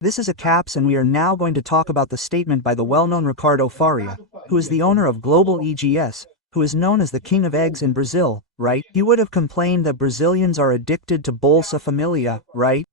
This is a caps, and we are now going to talk about the statement by the well-known Ricardo Faria, who is the owner of Global EGS, who is known as the king of eggs in Brazil, right? He would have complained that Brazilians are addicted to Bolsa Familia, right?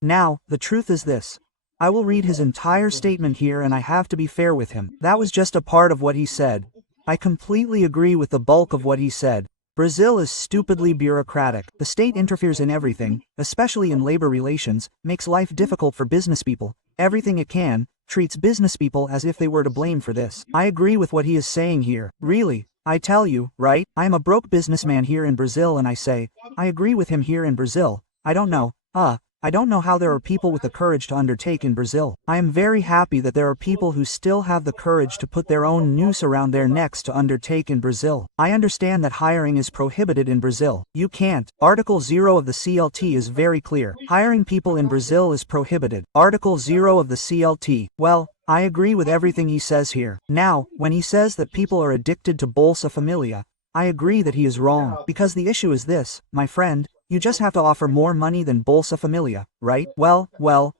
Now, the truth is this. I will read his entire statement here, and I have to be fair with him. That was just a part of what he said. I completely agree with the bulk of what he said. Brazil is stupidly bureaucratic. The state interferes in everything, especially in labor relations, makes life difficult for business people. Everything it can, treats business people as if they were to blame for this. I agree with what he is saying here. Really, I tell you, right? I am a broke businessman here in Brazil, and I say, I agree with him here in Brazil. I don't know how there are people with the courage to undertake in Brazil. I am very happy that there are people who still have the courage to put their own noose around their necks to undertake in Brazil. I understand that hiring is prohibited in Brazil. You can't. Article 0 of the CLT is very clear. Hiring people in Brazil is prohibited. Article 0 of the CLT. Well, I agree with everything he says here. Now, when he says that people are addicted to Bolsa Familia, I agree that he is wrong. Because the issue is this, my friend. You just have to offer more money than Bolsa Familia, right? Well,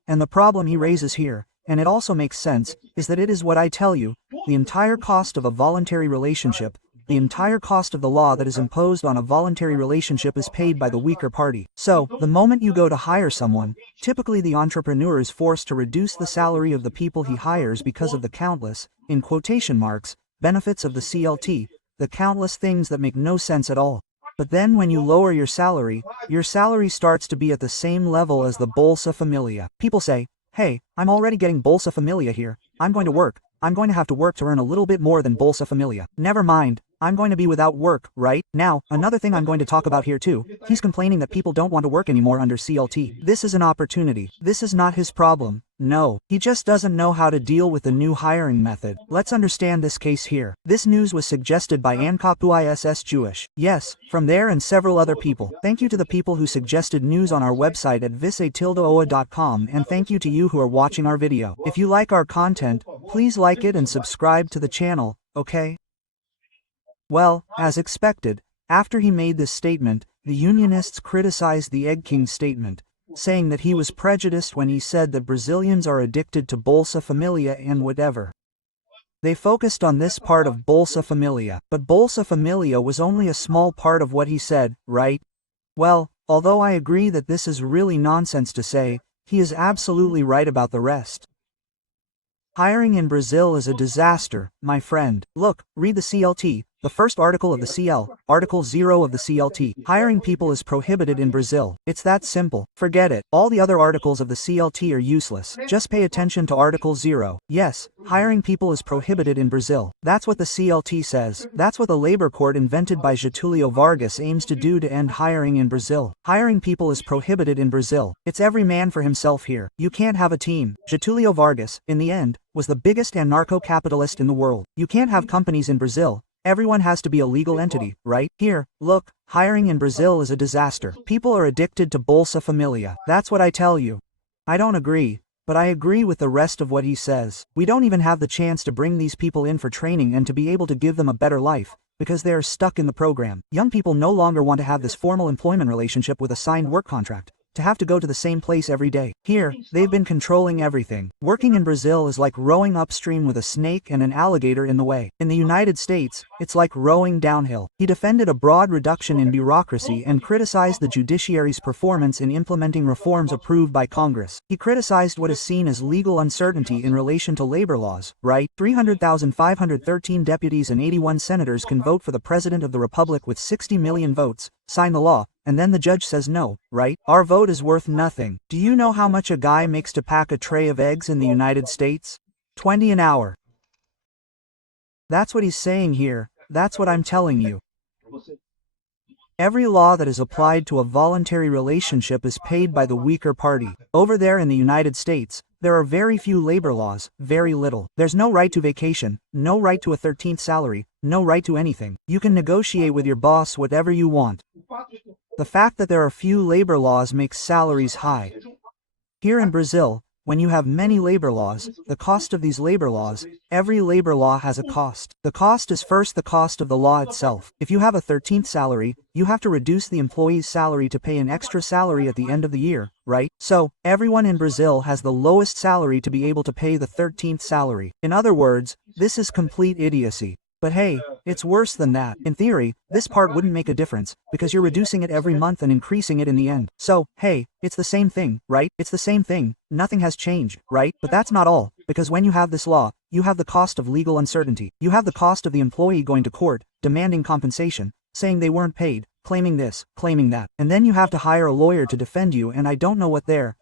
and the problem he raises here, and it also makes sense, is that it is what I tell you, the entire cost of a voluntary relationship, the entire cost of the law that is imposed on a voluntary relationship is paid by the weaker party. So, the moment you go to hire someone, typically the entrepreneur is forced to reduce the salary of the people he hires because of the countless, in quotation marks, benefits of the CLT, the countless things that make no sense at all. But then when you lower your salary starts to be at the same level as the Bolsa Familia. People say, hey, I'm already getting Bolsa Familia here. I'm going to have to work to earn a little bit more than Bolsa Familia. Never mind. I'm going to be without work, right? Now, another thing I'm going to talk about here too. He's complaining that people don't want to work anymore under CLT. This is an opportunity. This is not his problem. No, he just doesn't know how to deal with the new hiring method. Let's understand this case here. This news was suggested by Ancapu ISS Jewish. Yes, from there and several other people. Thank you to the people who suggested news on our website at VICIADO.com, and thank you to you who are watching our video. If you like our content, please like it and subscribe to the channel, okay? Well, as expected, after he made this statement, the Unionists criticized the Egg King's statement, saying that he was prejudiced when he said that Brazilians are addicted to Bolsa Familia and whatever. They focused on this part of Bolsa Familia, but Bolsa Familia was only a small part of what he said, right? Well, although I agree that this is really nonsense to say, he is absolutely right about the rest. Hiring in Brazil is a disaster, my friend. Look, read the CLT. The first article of the CL, Article 0 of the CLT. Hiring people is prohibited in Brazil. It's that simple. Forget it. All the other articles of the CLT are useless. Just pay attention to Article 0. Yes, hiring people is prohibited in Brazil. That's what the CLT says. That's what the labor court invented by Getúlio Vargas aims to do to end hiring in Brazil. Hiring people is prohibited in Brazil. It's every man for himself here. You can't have a team. Getúlio Vargas, in the end, was the biggest anarcho-capitalist in the world. You can't have companies in Brazil. Everyone has to be a legal entity, right? Here, look, hiring in Brazil is a disaster. People are addicted to Bolsa Familia. That's what I tell you. I don't agree, but I agree with the rest of what he says. We don't even have the chance to bring these people in for training and to be able to give them a better life, because they are stuck in the program. Young people no longer want to have this formal employment relationship with a signed work contract, to have to go to the same place every day. Here, they've been controlling everything. Working in Brazil is like rowing upstream with a snake and an alligator in the way. In the United States, it's like rowing downhill. He defended a broad reduction in bureaucracy and criticized the judiciary's performance in implementing reforms approved by Congress. He criticized what is seen as legal uncertainty in relation to labor laws, right? 300,513 deputies and 81 senators can vote for the President of the Republic with 60 million votes, sign the law, and then the judge says no, right? Our vote is worth nothing. Do you know how much a guy makes to pack a tray of eggs in the United States? $20 an hour. That's what he's saying here. That's what I'm telling you. Every law that is applied to a voluntary relationship is paid by the weaker party. Over there in the United States, there are very few labor laws, very little. There's no right to vacation, no right to a 13th salary, no right to anything. You can negotiate with your boss whatever you want. The fact that there are few labor laws makes salaries high. Here in Brazil, when you have many labor laws, the cost of these labor laws, every labor law has a cost. The cost is first the cost of the law itself. If you have a 13th salary, you have to reduce the employee's salary to pay an extra salary at the end of the year, right? So, everyone in Brazil has the lowest salary to be able to pay the 13th salary. In other words, this is complete idiocy. But hey, it's worse than that. In theory, this part wouldn't make a difference, because you're reducing it every month and increasing it in the end. So, hey, it's the same thing, right? It's the same thing. Nothing has changed, right? But that's not all, because when you have this law, you have the cost of legal uncertainty. You have the cost of the employee going to court, demanding compensation, saying they weren't paid, claiming this, claiming that. And then you have to hire a lawyer to defend you, and I don't know what they're.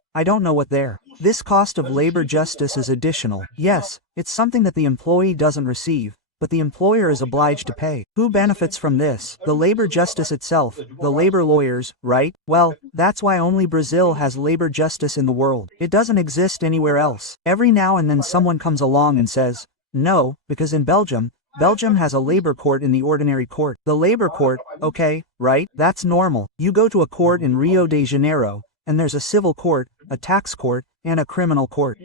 This cost of labor justice is additional. Yes, it's something that the employee doesn't receive, but the employer is obliged to pay. Who benefits from this? The labor justice itself, the labor lawyers, right? Well, that's why only Brazil has labor justice in the world. It doesn't exist anywhere else. Every now and then someone comes along and says, no, because in Belgium has a labor court in the ordinary court. The labor court, okay, right? That's normal. You go to a court in Rio de Janeiro, and there's a civil court, a tax court, and a criminal court.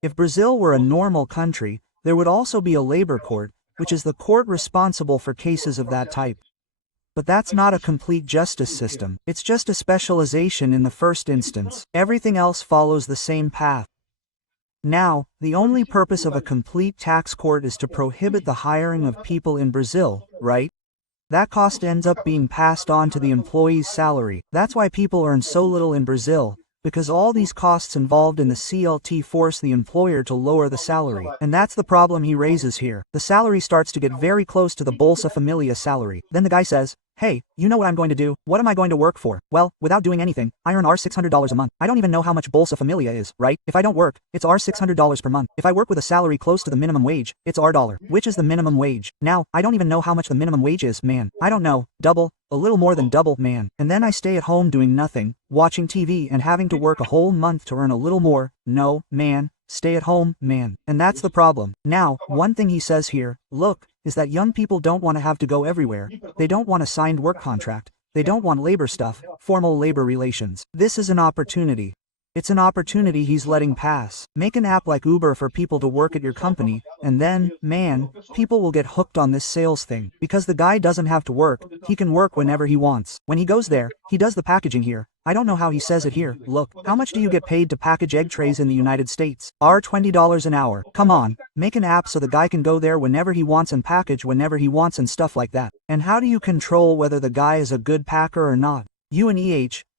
If Brazil were a normal country, there would also be a labor court, which is the court responsible for cases of that type. But that's not a complete justice system. It's just a specialization in the first instance. Everything else follows the same path. Now, the only purpose of a complete tax court is to prohibit the hiring of people in Brazil, right? That cost ends up being passed on to the employee's salary. That's why people earn so little in Brazil, because all these costs involved in the CLT force the employer to lower the salary. And that's the problem he raises here. The salary starts to get very close to the Bolsa Familia salary. Then the guy says, hey, you know what I'm going to do? What am I going to work for? Well, without doing anything, I earn $600 a month. I don't even know how much Bolsa Familia is, right? If I don't work, it's $600 per month. If I work with a salary close to the minimum wage, it's $, which is the minimum wage. Now, I don't even know how much the minimum wage is, man. I don't know. Double, a little more than double, man. And then I stay at home doing nothing, watching TV and having to work a whole month to earn a little more. No, man. Stay at home, man. And that's the problem. Now, one thing he says here, look, is that young people don't want to have to go everywhere. They don't want a signed work contract. They don't want labor stuff, formal labor relations. This is an opportunity. It's an opportunity he's letting pass. Make an app like Uber for people to work at your company, and then, man, people will get hooked on this sales thing. Because the guy doesn't have to work, he can work whenever he wants. When he goes there, he does the packaging here. I don't know how he says it here. Look, how much do you get paid to package egg trays in the United States? $20 an hour. Come on, make an app so the guy can go there whenever he wants and package whenever he wants and stuff like that. And how do you control whether the guy is a good packer or not? You and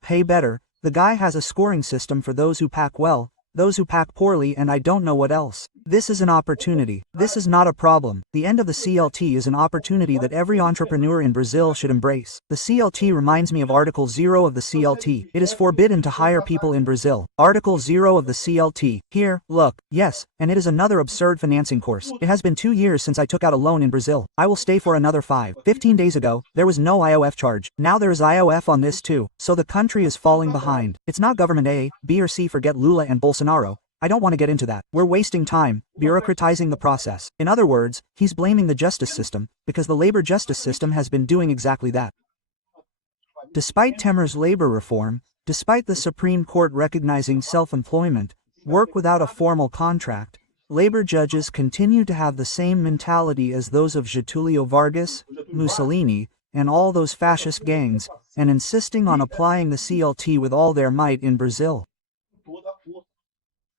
pay better. The guy has a scoring system for those who pack well, those who pack poorly, and I don't know what else. This is an opportunity. This is not a problem. The end of the CLT is an opportunity that every entrepreneur in Brazil should embrace. The CLT reminds me of Article 0 of the CLT. It is forbidden to hire people in Brazil. Article 0 of the CLT. Here, look. Yes, and it is another absurd financing course. It has been 2 years since I took out a loan in Brazil. I will stay for another 5. 15 days ago, there was no IOF charge. Now there is IOF on this too. So the country is falling behind. It's not government A, B or C, forget Lula and Bolsonaro. I don't want to get into that. We're wasting time, bureaucratizing the process. In other words, he's blaming the justice system, because the labor justice system has been doing exactly that. Despite Temer's labor reform, despite the Supreme Court recognizing self-employment, work without a formal contract, labor judges continue to have the same mentality as those of Getúlio Vargas, Mussolini, and all those fascist gangs, and insisting on applying the CLT with all their might in Brazil.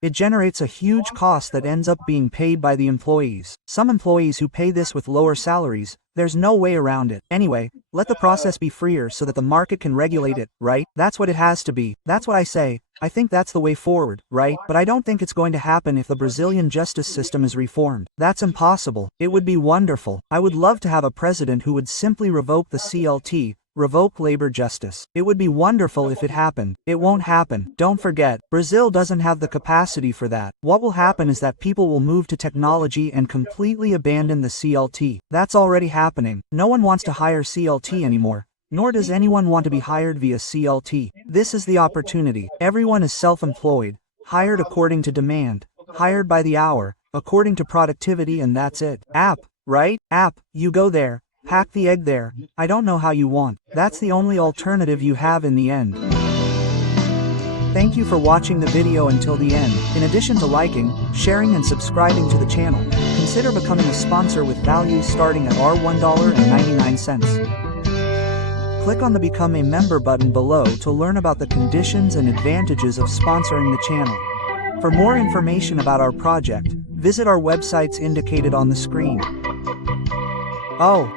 It generates a huge cost that ends up being paid by the employees. Some employees who pay this with lower salaries, there's no way around it. Anyway, let the process be freer so that the market can regulate it, right? That's what it has to be. That's what I say. I think that's the way forward, right? But I don't think it's going to happen if the Brazilian justice system is reformed. That's impossible. It would be wonderful. I would love to have a president who would simply revoke the CLT, revoke labor justice. It would be wonderful if it happened. It won't happen. Don't forget, Brazil doesn't have the capacity for that. What will happen is that people will move to technology and completely abandon the CLT. That's already happening. No one wants to hire CLT anymore. Nor does anyone want to be hired via CLT. This is the opportunity. Everyone is self-employed, hired according to demand, hired by the hour, according to productivity, and that's it. App, right? App, you go there. Pack the egg there. I don't know how you want. That's the only alternative you have in the end. Thank you for watching the video until the end. In addition to liking, sharing and subscribing to the channel, consider becoming a sponsor with values starting at $1.99. Click on the Become a Member button below to learn about the conditions and advantages of sponsoring the channel. For more information about our project, visit our websites indicated on the screen. Oh,